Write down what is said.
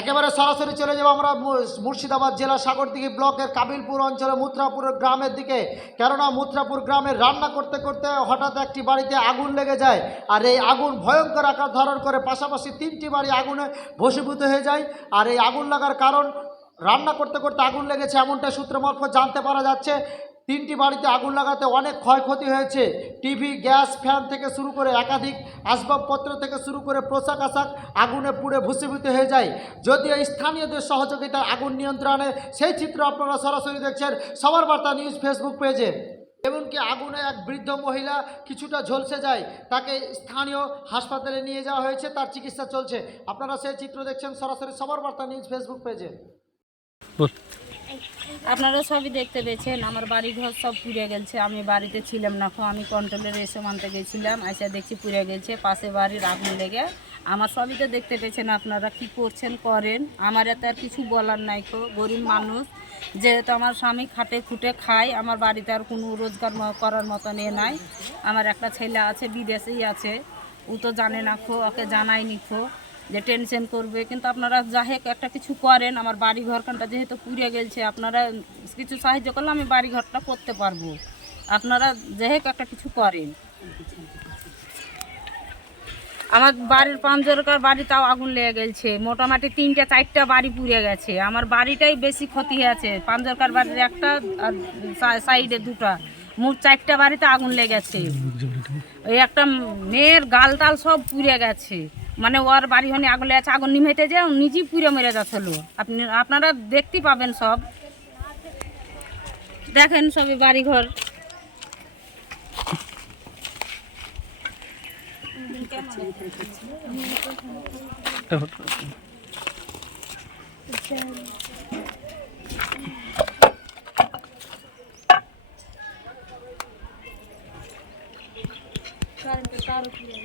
একেবারে সরাসরি চলে যাব আমরা মুর্শিদাবাদ জেলা সাগরদিঘি ব্লকের কাবিলপুর অঞ্চলে মুত্রাপুর গ্রামের দিকে। কেননা মুত্রাপুর গ্রামে রান্না করতে করতে হঠাৎ একটি বাড়িতে আগুন লেগে যায় আর এই আগুন ভয়ঙ্কর আকার ধারণ করে পাশাপাশি তিনটি বাড়ি আগুনে ভসীভূত হয়ে যায়। আর এই আগুন লাগার কারণ রান্না করতে করতে আগুন লেগেছে এমনটা সূত্র মারফত জানতে পারা যাচ্ছে। তিনটি বাড়িতে আগুন লাগাতে অনেক ক্ষয়ক্ষতি হয়েছে। টিভি, গ্যাস, ফ্যান থেকে শুরু করে একাধিক আসবাবপত্র থেকে শুরু করে পোশাক আশাক আগুনে পুড়ে ভূষীভূত হয়ে যায়। যদিও স্থানীয়দের সহযোগিতায় আগুন নিয়ন্ত্রণে, সেই চিত্র আপনারা সরাসরি দেখছেন সবার বার্তা নিউজ ফেসবুক পেজে। এমনকি আগুনে এক বৃদ্ধ মহিলা কিছুটা ঝলসে যায়, তাকে স্থানীয় হাসপাতালে নিয়ে যাওয়া হয়েছে, তার চিকিৎসা চলছে। আপনারা সেই চিত্র দেখছেন সরাসরি সবার বার্তা নিউজ ফেসবুক পেজে। আপনারা সবই দেখতে পেয়েছেন, আমার বাড়ি ঘর সব পুড়ে গেছে। আমি বাড়িতে ছিলাম না, আমি কন্ট্রোলের এসে মানতে গেছিলাম এসে দেখছি পুড়ে গেছে, পাশে বাড়ির আগুন লেগে। আমার সবই তো দেখতে পেয়েছেন আপনারা কি করছেন, করেন। আমার এত আর কিছু বলার নাই তো গরিব মানুষ। যেহেতু আমার স্বামী খাটে খুটে খায়, আমার বাড়িতে আর কোনো রোজগার করার মতন এ নাই। আমার একটা ছেলে আছে, বিদেশেই আছে। ও তো জানে না খো ওকে জানায়নি খো যে টেনশন করবে। কিন্তু আপনারা যাই হোক একটা কিছু করেন, আমার বাড়ি ঘরখানটা যেহেতু পুড়ে গেছে আপনারা কিছু সাহায্য করলে আমি বাড়ি ঘরটা করতে পারব। আপনারা যাই হোক একটা কিছু করেন। আমার বাড়ির পাঁচজনকার বাড়ি তাও আগুন লেগে গেছে মোটামুটি তিনটা, চারটা বাড়ি পুড়ে গেছে। আমার বাড়িটাই বেশি ক্ষতি হয়েছে পাঁচজনকার বাড়ির একটা আর সাইডে দুটা। মোট চারটা বাড়িতে আগুন লেগেছে। ওই একটা মেয়ের গাল টাল সব পুড়ে গেছে। মানে ওর বাড়ি হনে আগুন লেগেছে আগুন নিমেতে যে নিজেই পুড়ে মেরে যাচ্ছিল। আপনি, আপনারা দেখতে পাবেন সব। দেখেন সবই বাড়ি ঘর কে দিন